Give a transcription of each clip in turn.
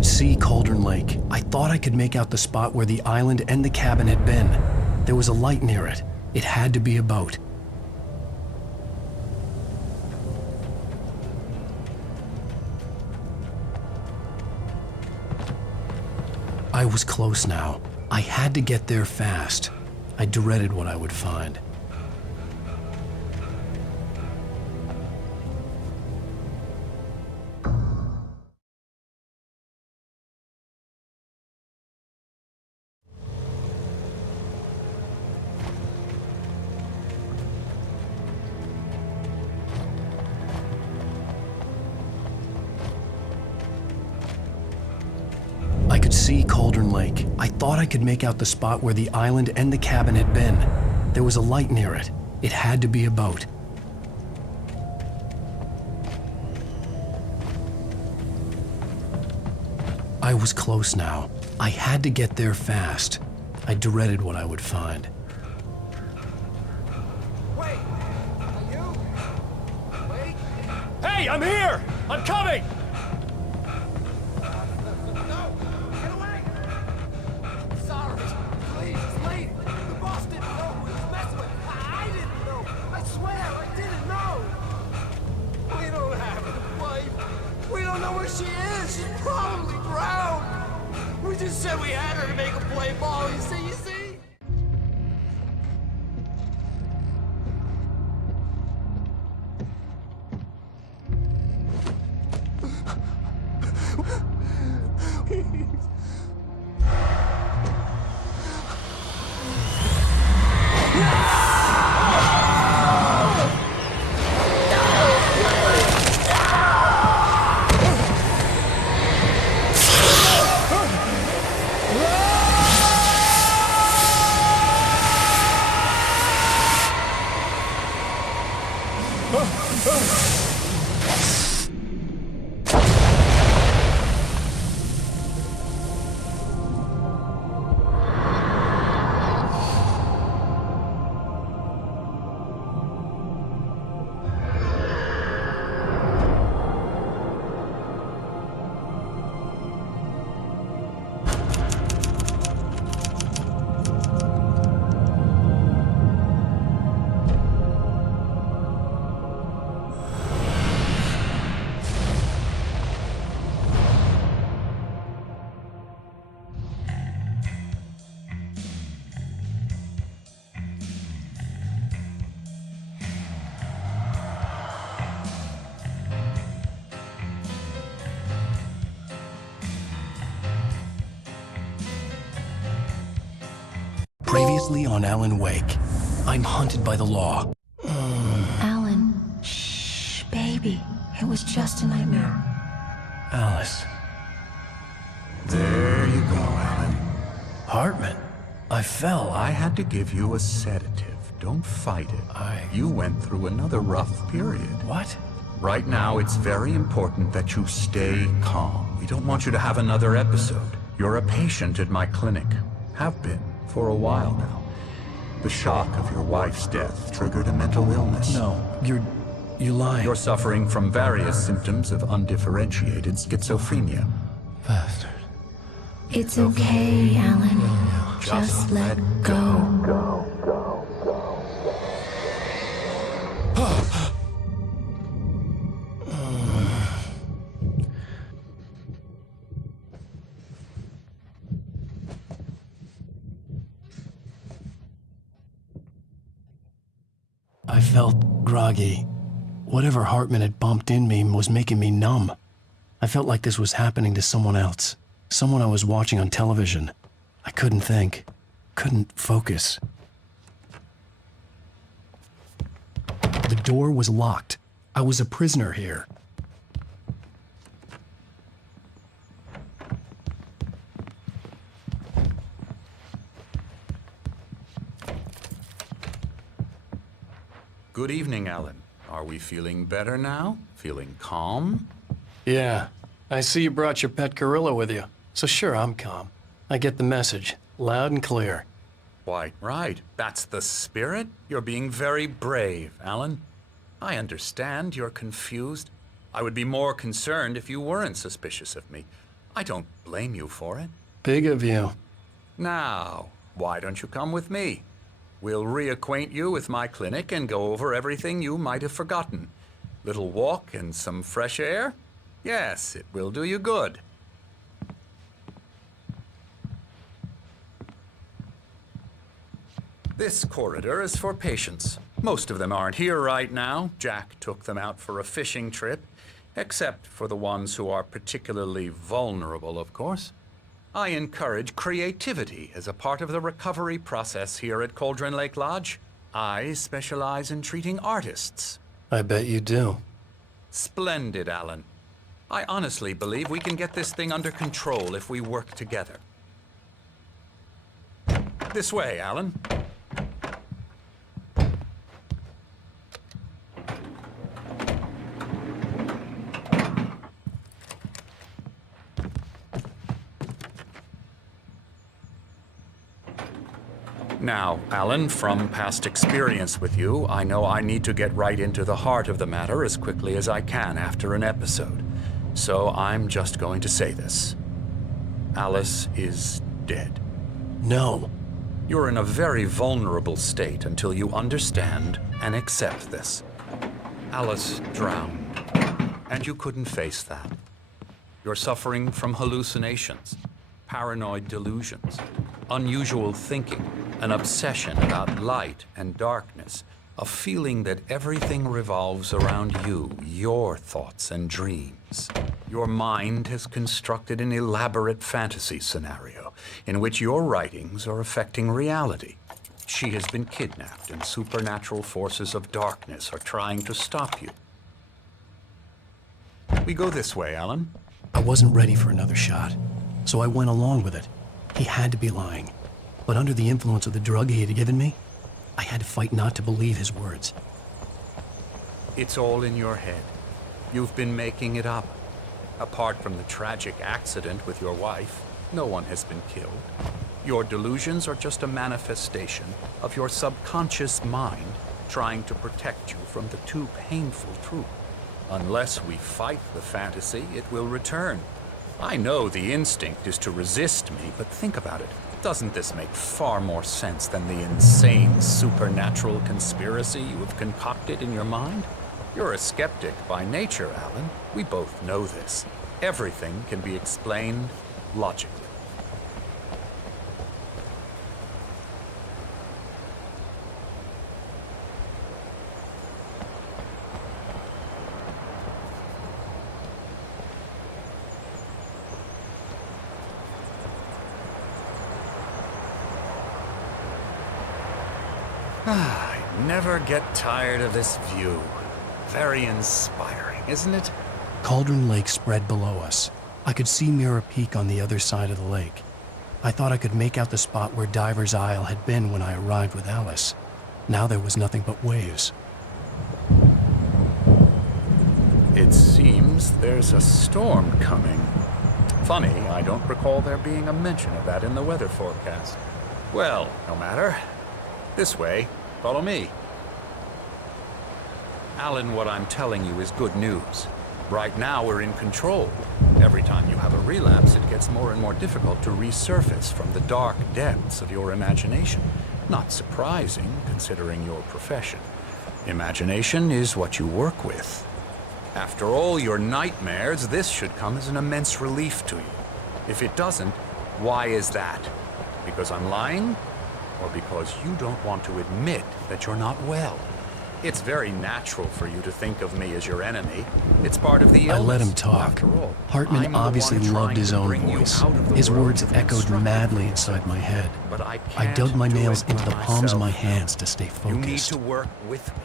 could see Cauldron Lake. I thought I could make out the spot where the island and the cabin had been. There was a light near it. It had to be a boat. I was close now. I had to get there fast. I dreaded what I would find. I could see Cauldron Lake. I thought I could make out the spot where the island and the cabin had been. There was a light near it. It had to be a boat. I was close now. I had to get there fast. I dreaded what I would find. Wait! Are you? Wait! Hey, I'm here! I'm coming! No! Get away! Sorry. Please, it's late. The boss didn't know who he was messing with. I didn't know. I swear, I didn't know. We don't have a wife. We don't know where she is. She's probably drowned. We just said we had her to make her play ball. You see? Previously on Alan Wake, I'm hunted by the law. Alan, shh, baby. It was just a nightmare. Alice. There you go, Alan. Hartman. I fell. I had to give you a sedative. Don't fight it. You went through another rough period. What? Right now, it's very important that you stay calm. We don't want you to have another episode. You're a patient at my clinic. Have been for a while now. The shock of your wife's death triggered a mental illness. No, you're lying. You're suffering from various symptoms of undifferentiated schizophrenia. Bastard. It's okay, Alan. Just let go. I felt groggy. Whatever Hartman had bumped in me was making me numb. I felt like this was happening to someone else. Someone I was watching on television. I couldn't think. Couldn't focus. The door was locked. I was a prisoner here. Good evening, Alan. Are we feeling better now? Feeling calm? Yeah. I see you brought your pet gorilla with you. So sure, I'm calm. I get the message. Loud and clear. Why, right. That's the spirit. You're being very brave, Alan. I understand you're confused. I would be more concerned if you weren't suspicious of me. I don't blame you for it. Big of you. Now, why don't you come with me? We'll reacquaint you with my clinic and go over everything you might have forgotten. Little walk and some fresh air? Yes, it will do you good. This corridor is for patients. Most of them aren't here right now. Jack took them out for a fishing trip, except for the ones who are particularly vulnerable, of course. I encourage creativity as a part of the recovery process here at Cauldron Lake Lodge. I specialize in treating artists. I bet you do. Splendid, Alan. I honestly believe we can get this thing under control if we work together. This way, Alan. Now, Alan, from past experience with you, I know I need to get right into the heart of the matter as quickly as I can after an episode. So I'm just going to say this. Alice is dead. No. You're in a very vulnerable state until you understand and accept this. Alice drowned, and you couldn't face that. You're suffering from hallucinations, paranoid delusions, unusual thinking, an obsession about light and darkness, a feeling that everything revolves around you, your thoughts and dreams. Your mind has constructed an elaborate fantasy scenario in which your writings are affecting reality. She has been kidnapped and supernatural forces of darkness are trying to stop you. We go this way, Alan. I wasn't ready for another shot, so I went along with it. He had to be lying. But under the influence of the drug he had given me, I had to fight not to believe his words. It's all in your head. You've been making it up. Apart from the tragic accident with your wife, no one has been killed. Your delusions are just a manifestation of your subconscious mind trying to protect you from the too painful truth. Unless we fight the fantasy, it will return. I know the instinct is to resist me, but think about it. Doesn't this make far more sense than the insane supernatural conspiracy you have concocted in your mind? You're a skeptic by nature, Alan. We both know this. Everything can be explained logically. I never get tired of this view. Very inspiring, isn't it? Cauldron Lake spread below us. I could see Mirror Peak on the other side of the lake. I thought I could make out the spot where Diver's Isle had been when I arrived with Alice. Now there was nothing but waves. It seems there's a storm coming. Funny, I don't recall there being a mention of that in the weather forecast. Well, no matter. This way. Follow me. Alan, what I'm telling you is good news. Right now, we're in control. Every time you have a relapse, it gets more and more difficult to resurface from the dark depths of your imagination. Not surprising, considering your profession. Imagination is what you work with. After all your nightmares, this should come as an immense relief to you. If it doesn't, why is that? Because I'm lying? Or because you don't want to admit that you're not well? It's very natural for you to think of me as your enemy. It's part of the illness. I let him talk. After all, Hartman I'm the obviously one loved trying his to own bring you voice. out of the His world words you've echoed constructed. madly inside my head. But I I can't dug my do nails it into the by palms of my myself. hands to stay You need focused. to work with me.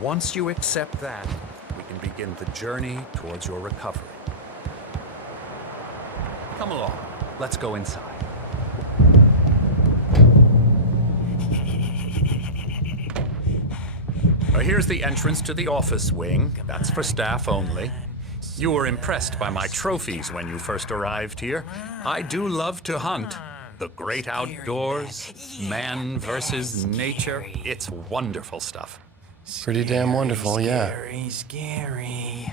Once you accept that, we can begin the journey towards your recovery. Come along. Let's go inside. Here's the entrance to the office wing. That's for staff only. You were impressed by my trophies when you first arrived here. I do love to hunt. The great outdoors, man versus nature. It's wonderful stuff. Pretty damn wonderful, yeah. Scary.